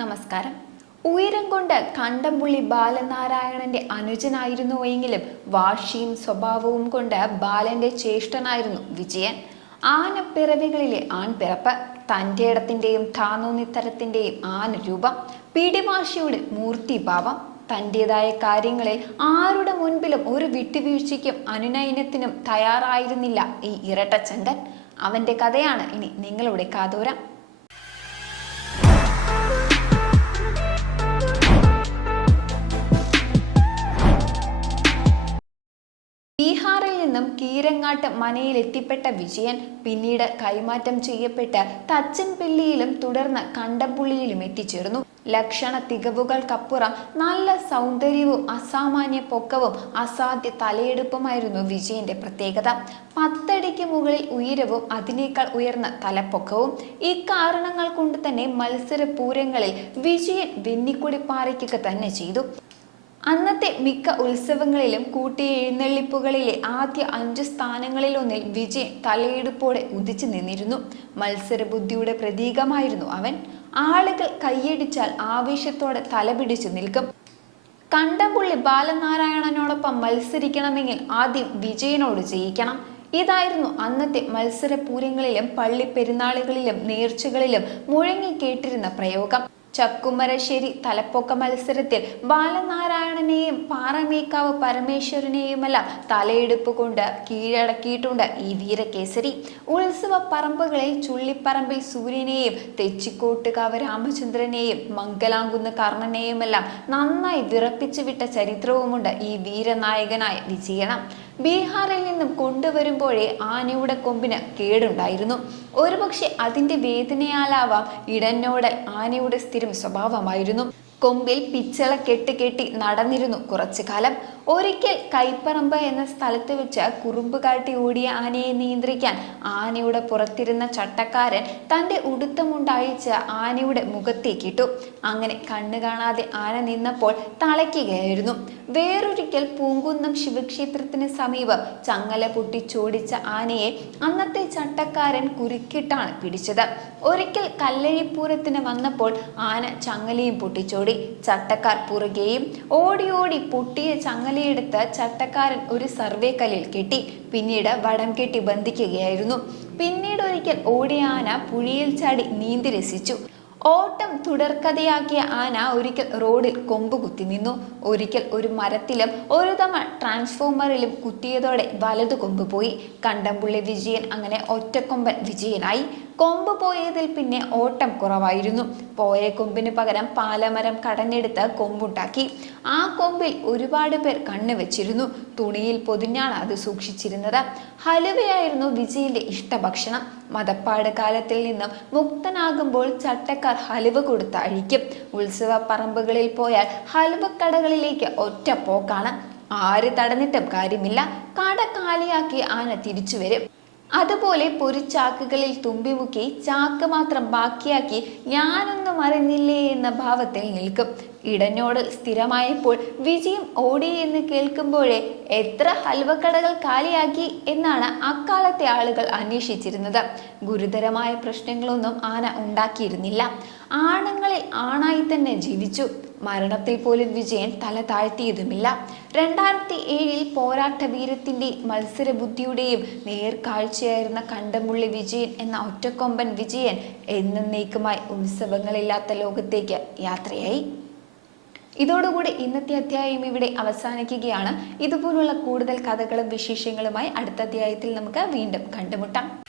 നമസ്കാരം. ഉയരം കൊണ്ട് കണ്ടംപുള്ളി ബാലനാരായണന്റെ അനുജനായിരുന്നുവെങ്കിലും വാശിയും സ്വഭാവവും കൊണ്ട് ബാലന്റെ ചേഷ്ടനായിരുന്നു വിജയൻ. ആനപ്പിറവികളിലെ ആൺപിറപ്പ് തന്റെ ഇടത്തിന്റെയും താനൂന്നിത്തരത്തിന്റെയും ആനരൂപം പിടിവാശിയുടെ മൂർത്തിഭാവം തന്റെതായ കാര്യങ്ങളിൽ ആരുടെ മുൻപിലും ഒരു വിട്ടുവീഴ്ചയ്ക്കും അനുനയനത്തിനും തയ്യാറായിരുന്നില്ല ഈ ഇരട്ടച്ചങ്കൻ അവന്റെ കഥയാണ് ഇനി നിങ്ങളുടെ കാതോരം. ബീഹാറിൽ നിന്നും കീരങ്ങാട്ട് മനയിൽ എത്തിപ്പെട്ട വിജയൻ പിന്നീട് കൈമാറ്റം ചെയ്യപ്പെട്ട് തച്ചൻപിള്ളിയിലും തുടർന്ന് കണ്ടപ്പുള്ളിയിലും എത്തിച്ചേർന്നു. ലക്ഷണ തികവുകൾക്കപ്പുറം നല്ല സൗന്ദര്യവും അസാമാന്യ പൊക്കവും അസാധ്യ തലയെടുപ്പുമായിരുന്നു വിജയന്റെ പ്രത്യേകത. പത്തടിക്ക് മുകളിൽ ഉയരവും അതിനേക്കാൾ ഉയർന്ന തലപ്പൊക്കവും ഈ കാരണങ്ങൾ കൊണ്ട് തന്നെ മത്സര പൂരങ്ങളിൽ വിജയൻ വെന്നിക്കുടി പാറയ്ക്കുക തന്നെ ചെയ്തു. അന്നത്തെ മിക്ക ഉത്സവങ്ങളിലും കൂട്ടിയ എഴുന്നള്ളിപ്പുകളിലെ ആദ്യ അഞ്ച് സ്ഥാനങ്ങളിലൊന്നിൽ വിജയൻ തലയെടുപ്പോടെ ഉദിച്ചു നിന്നിരുന്നു. മത്സരബുദ്ധിയുടെ പ്രതീകമായിരുന്നു അവൻ. ആളുകൾ കൈയടിച്ചാൽ ആവേശത്തോടെ തലപിടിച്ചു നിൽക്കും. കണ്ടംപുള്ളി ബാലനാരായണനോടൊപ്പം മത്സരിക്കണമെങ്കിൽ ആദ്യം വിജയനോട് ജയിക്കണം. ഇതായിരുന്നു അന്നത്തെ മത്സര പൂരങ്ങളിലും പള്ളി പെരുന്നാളുകളിലും നേർച്ചകളിലും മുഴങ്ങി കേട്ടിരുന്ന പ്രയോഗം. ചക്കുമരശ്ശേരി തലപ്പൊക്ക മത്സരത്തിൽ ബാലനാരായണനെയും പാറമേക്കാവ് പരമേശ്വരനെയുമെല്ലാം തലയെടുപ്പ് കൊണ്ട് കീഴടക്കിയിട്ടുണ്ട് ഈ വീരകേസരി. ഉത്സവ പറമ്പുകളിൽ ചുള്ളിപ്പറമ്പിൽ സൂര്യനെയും തെച്ചിക്കോട്ടുകാവ് രാമചന്ദ്രനെയും മംഗലാംകുന്ന് കർണനെയുമെല്ലാം നന്നായി വിറപ്പിച്ചു വിട്ട ചരിത്രവുമുണ്ട് ഈ വീരനായകനായ വിജയണം ബീഹാറിൽ നിന്നും കൊണ്ടുവരുമ്പോഴേ ആനയുടെ കൊമ്പിന് കേടുണ്ടായിരുന്നു. ഒരുപക്ഷെ അതിന്റെ വേദനയാലാവാം ഇടന്നോടൽ ആനയുടെ സ്ഥിരം സ്വഭാവമായിരുന്നു. കൊമ്പിൽ പിച്ചള കെട്ടി കെട്ടി നടന്നിരുന്നു കുറച്ചു കാലം ഒരിക്കൽ കൈപ്പറമ്പ് എന്ന സ്ഥലത്ത് വെച്ച് കുറുമ്പ് കാട്ടി ഓടിയ ആനയെ നിയന്ത്രിക്കാൻ ആനയുടെ പുറത്തിരുന്ന ചട്ടക്കാരൻ തന്റെ ഉടുത്തമുണ്ടയച്ച് ആനയുടെ മുഖത്തേക്കിട്ടു അങ്ങനെ കണ്ണു കാണാതെ ആന നിന്നപ്പോൾ തളയ്ക്കുകയായിരുന്നു വേറൊരിക്കൽ പൂങ്കുന്നം ശിവക്ഷേത്രത്തിന് സമീപം ചങ്ങല പൊട്ടിച്ചോടിച്ച ആനയെ അന്നത്തെ ചട്ടക്കാരൻ കുരുക്കിട്ടാണ് പിടിച്ചത്. ഒരിക്കൽ കല്ലഴിപ്പൂരത്തിന് വന്നപ്പോൾ ആന ചങ്ങലയും പൊട്ടിച്ചോടി. ചട്ടക്കാർ പുറകെയും ഓടിയോടി പൊട്ടിയ പൊട്ടിയ ചങ്ങലയെടുത്ത് ചട്ടക്കാരൻ ഒരു സർവേ കല്ലിൽ കെട്ടി പിന്നീട് വടം കെട്ടി ബന്ധിക്കുകയായിരുന്നു. പിന്നീട് ഒരിക്കൽ ഓടിയ ആന പുഴിയിൽ ചാടി നീന്തി രസിച്ചു. ഓട്ടം തുടർക്കഥയാക്കിയ ആന ഒരിക്കൽ റോഡിൽ കൊമ്പ് കുത്തി നിന്നു. ഒരിക്കൽ ഒരു മരത്തിലും ഒരു തവണ ട്രാൻസ്ഫോമറിലും കുത്തിയതോടെ വലതു കൊമ്പ് പോയി. കണ്ടംപുള്ളി വിജയൻ അങ്ങനെ ഒറ്റക്കൊമ്പൻ വിജയനായി. കൊമ്പ് പോയതിൽ പിന്നെ ഓട്ടം കുറവായിരുന്നു. പോയ കൊമ്പിന് പകരം പാലമരം കടഞ്ഞെടുത്ത് കൊമ്പുണ്ടാക്കി. ആ കൊമ്പിൽ ഒരുപാട് പേർ കണ്ണു വെച്ചിരുന്നു. തുണിയിൽ പൊതിഞ്ഞാണ് അത് സൂക്ഷിച്ചിരുന്നത്. ഹലുവയായിരുന്നു വിജയിന്റെ ഇഷ്ടഭക്ഷണം. മതപ്പാട് കാലത്തിൽ നിന്നും മുക്തനാകുമ്പോൾ ചട്ടക്കാർ ഹലുവ കൊടുത്ത് അഴിക്കും. ഉത്സവ പറമ്പുകളിൽ പോയാൽ ഹലുവക്കടകളിലേക്ക് ഒറ്റ പോക്കാണ്. ആര് തടഞ്ഞിട്ടും കാര്യമില്ല. കട കാലിയാക്കി ആന തിരിച്ചു വരും. അതുപോലെ പൊരിച്ചാക്കുകളിൽ തുമ്പിമുക്കി ചാക്ക് മാത്രം ബാക്കിയാക്കി ഞാനൊന്നും അറിഞ്ഞില്ലേ എന്ന ഭാവത്തിൽ നിൽക്കും. ഇടഞ്ഞോട് സ്ഥിരമായപ്പോൾ വിജയം ഓടി എന്ന് കേൾക്കുമ്പോഴേ എത്ര ഹൽവക്കടകൾ കാലിയാക്കി എന്നാണ് അക്കാലത്തെ ആളുകൾ അന്വേഷിച്ചിരുന്നത്. ഗുരുതരമായ പ്രശ്നങ്ങളൊന്നും ആന ഉണ്ടാക്കിയിരുന്നില്ല. ആണുങ്ങളിൽ ആണായി തന്നെ ജീവിച്ചു. മരണത്തിൽ പോലും വിജയൻ തല താഴ്ത്തിയതുമില്ല. രണ്ടായിരത്തി ഏഴിൽ പോരാട്ട വീരത്തിന്റെയും മത്സരബുദ്ധിയുടെയും നേർക്കാഴ്ചയായിരുന്ന കണ്ടമുള്ളി വിജയൻ എന്ന ഒറ്റക്കൊമ്പൻ വിജയൻ എന്നേക്കുമായി ഉത്സവങ്ങളില്ലാത്ത ലോകത്തേക്ക് യാത്രയായി. ഇതോടുകൂടി ഇന്നത്തെ അധ്യായം ഇവിടെ അവസാനിക്കുകയാണ്. ഇതുപോലുള്ള കൂടുതൽ കഥകളും വിശേഷങ്ങളുമായി അടുത്ത അധ്യായത്തിൽ നമുക്ക് വീണ്ടും കണ്ടുമുട്ടാം.